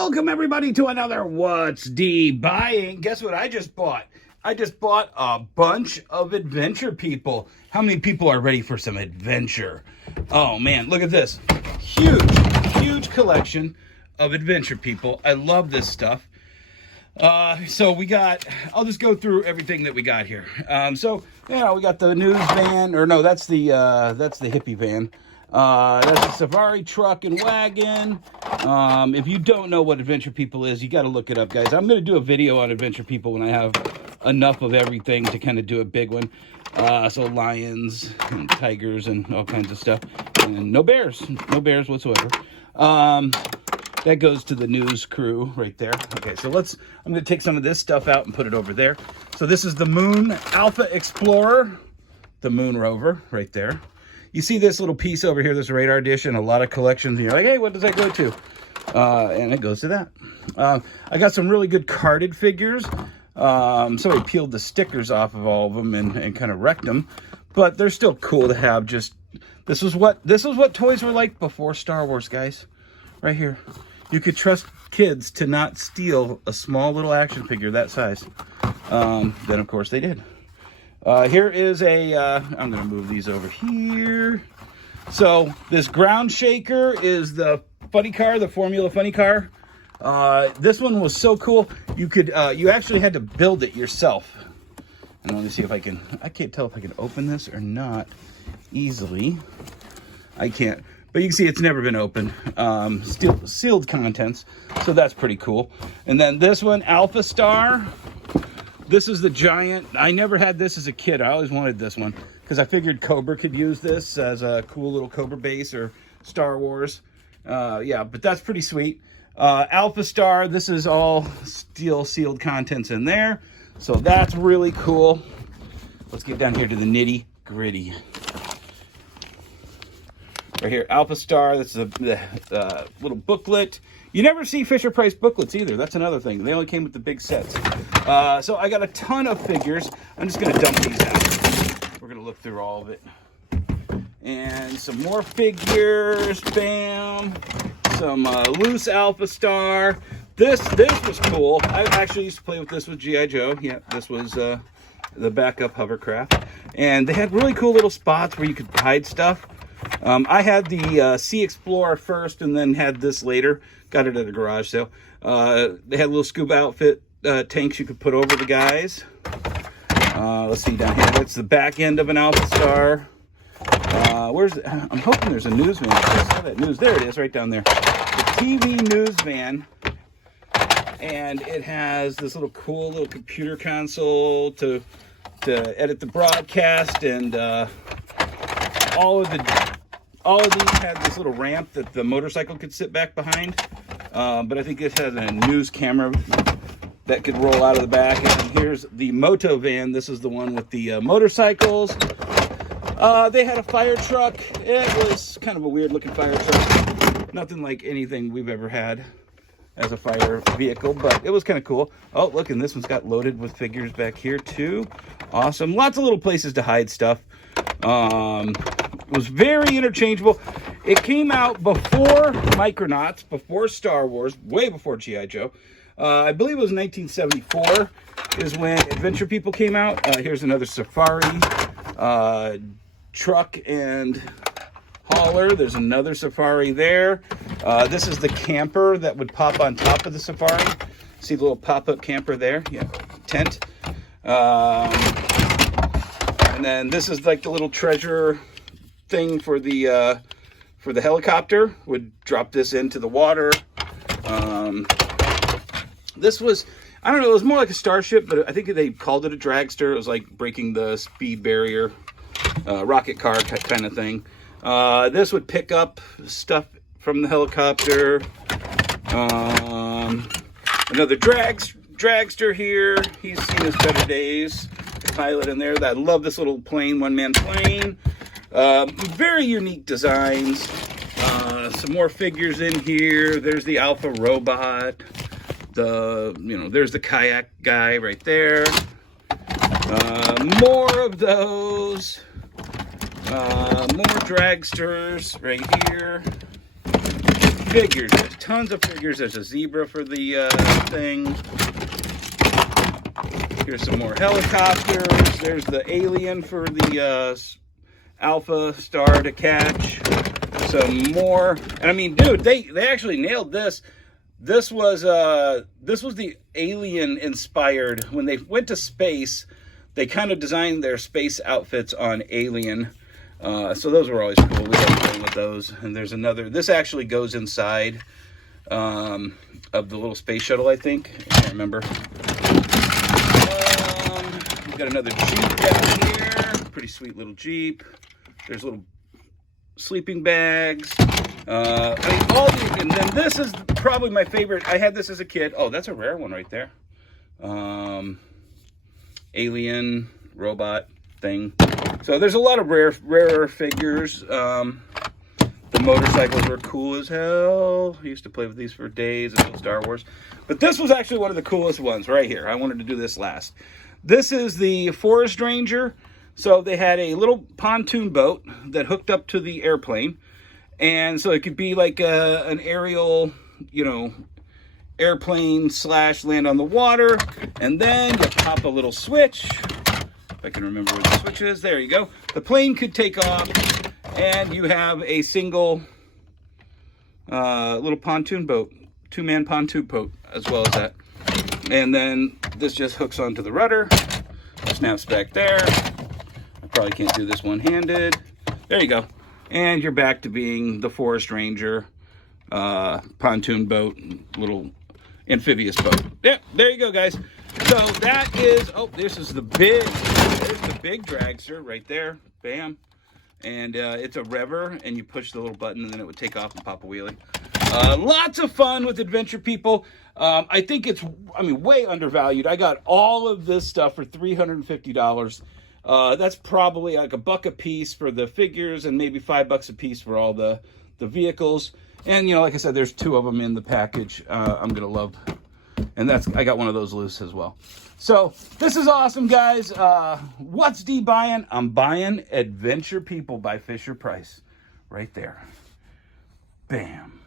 Welcome everybody to another What's D Buying. Guess what I just bought? I just bought a bunch of adventure people. How many people are ready for some adventure? Oh man, look at this. Huge collection of adventure people. I love this stuff. So we got, I'll just go through everything that we got here. So yeah, we got the news van, or no, that's the hippie van. That's a safari truck and wagon. If you don't know what Adventure People is, you got to look it up, guys. I'm going to do a video on Adventure People when I have enough of everything to kind of do a big one. So lions and tigers and all kinds of stuff. And no bears whatsoever. That goes to the news crew right there. Okay, so I'm going to take some of this stuff out and put it over there. So this is the Moon Alpha Explorer, the Moon Rover right there. You see this little piece over here, this radar dish, and a lot of collections, and you're like, hey, what does that go to? And it goes to that. I got some really good carded figures. Somebody peeled the stickers off of all of them and kind of wrecked them, but they're still cool to have. Just this was what toys were like before Star Wars, guys. Right here, you could trust kids to not steal a small little action figure that size. Then of course they did. Here is I'm going to move these over here. So this ground shaker is the funny car, the Formula funny car. This one was so cool. You actually had to build it yourself. And let me see if I can't tell if I can open this or not easily. I can't, but you can see it's never been opened. Still sealed contents. So that's pretty cool. And then this one, Alpha Star. This is the giant. I never had this as a kid. I always wanted this one because I figured Cobra could use this as a cool little Cobra base or Star Wars. Yeah, but that's pretty sweet. Alpha Star, this is all steel sealed contents in there. So that's really cool. Let's get down here to the nitty gritty. Right here, Alpha Star, this is the little booklet. You never see Fisher-Price booklets either. That's another thing. They only came with the big sets. So I got a ton of figures. I'm just going to dump these out. We're going to look through all of it. And some more figures. Bam. Some loose Alpha Star. This was cool. I actually used to play with this with G.I. Joe. Yeah, this was the backup hovercraft. And they had really cool little spots where you could hide stuff. I had the Sea Explorer first and then had this later. Got it at a garage sale. They had little scuba outfit tanks you could put over the guys. Let's see down here. That's the back end of an Alpha Star. I'm hoping there's a news van. I saw that news. There it is, right down there. The TV news van. And it has this cool little computer console to edit the broadcast, and all of these had this little ramp that the motorcycle could sit back behind. But I think this has a news camera that could roll out of the back. And here's the Moto van. This is the one with the motorcycles. They had a fire truck. It was kind of a weird looking fire truck. Nothing like anything we've ever had as a fire vehicle, but it was kind of cool. Oh, look, and this one's got loaded with figures back here too. Awesome. Lots of little places to hide stuff. It was very interchangeable. It came out before Micronauts, before Star Wars, way before G.I. Joe. I believe it was 1974 is when Adventure People came out. Here's another safari truck and hauler. There's another safari there. This is the camper that would pop on top of the safari. See the little pop-up camper there? Yeah, tent. And then this is like the little treasure thing for the helicopter. Would drop this into the water. This was, I don't know, it was more like a starship, but I think they called it a dragster. It was like breaking the speed barrier, rocket car kind of thing. This would pick up stuff from the helicopter. Another dragster here. He's seen his better days. Pilot in there. I love this little plane, one-man plane. Very unique designs. Some more figures in here. There's the Alpha Robot. There's the kayak guy right there. More of those. More dragsters right here. figures. There's tons of figures. There's a zebra for the thing. Here's some more helicopters. There's the alien for the Alpha Star to catch. Some more. And I mean, dude, they actually nailed this. This was the alien inspired. When they went to space, they kind of designed their space outfits on Alien. So those were always cool. We like playing with those. And there's another. This actually goes inside of the little space shuttle, I think. I can't remember. We've got another Jeep down here. Pretty sweet little Jeep. There's little sleeping bags. I mean, all these, and then this is probably my favorite. I had this as a kid. Oh, that's a rare one right there. Alien robot thing. So there's a lot of rarer figures. The motorcycles were cool as hell. I used to play with these for days until Star Wars. But this was actually one of the coolest ones right here. I wanted to do this last. This is the Forest Ranger. So they had a little pontoon boat that hooked up to the airplane. And so it could be like an aerial, you know, airplane / land on the water. And then you pop a little switch. If I can remember where the switch is. There you go. The plane could take off. And you have a single little pontoon boat. 2-man pontoon boat as well as that. And then this just hooks onto the rudder. Snaps back there. I probably can't do this one-handed. There you go. And you're back to being the Forest Ranger pontoon boat, little amphibious boat. Yep, there you go, guys. So that is, oh, this is the big, there's the big dragster right there. Bam. And it's a rever, and you push the little button, and then it would take off and pop a wheelie. Lots of fun with Adventure People. I think it's, I mean, way undervalued. I got all of this stuff for $350. That's probably like $1 a piece for the figures and maybe $5 a piece for all the vehicles. And, you know, like I said, there's 2 of them in the package. I'm going to love. And I got one of those loose as well. So this is awesome, guys. What's D buying? I'm buying Adventure People by Fisher-Price. Right there. Bam.